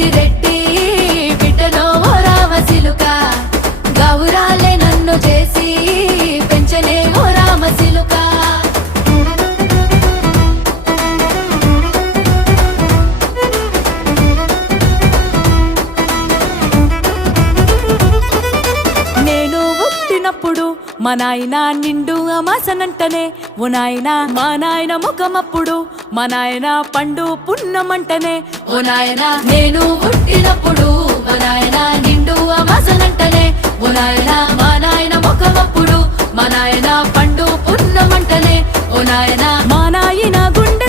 పెద్దిరెడ్డి బిడ్డలో ఓ రామసిలుక గౌరాలే నన్ను చేసి పెంచనే ఓ రామసిలుక నేను పుట్టినప్పుడు మా నాయన నిండు అమాసనంటనే ఓ నాయన మా నాయన ముఖమప్పుడు మా నాయన పండు పున్నమంటనే ఓ నాయన నేను పుట్టినప్పుడు మా నాయన నిండు అమాసనంటనే ఓ నాయన మా నాయన ముఖమప్పుడు మా నాయన పండు పున్నమంటనే ఓ నాయన మా నాయన గుండె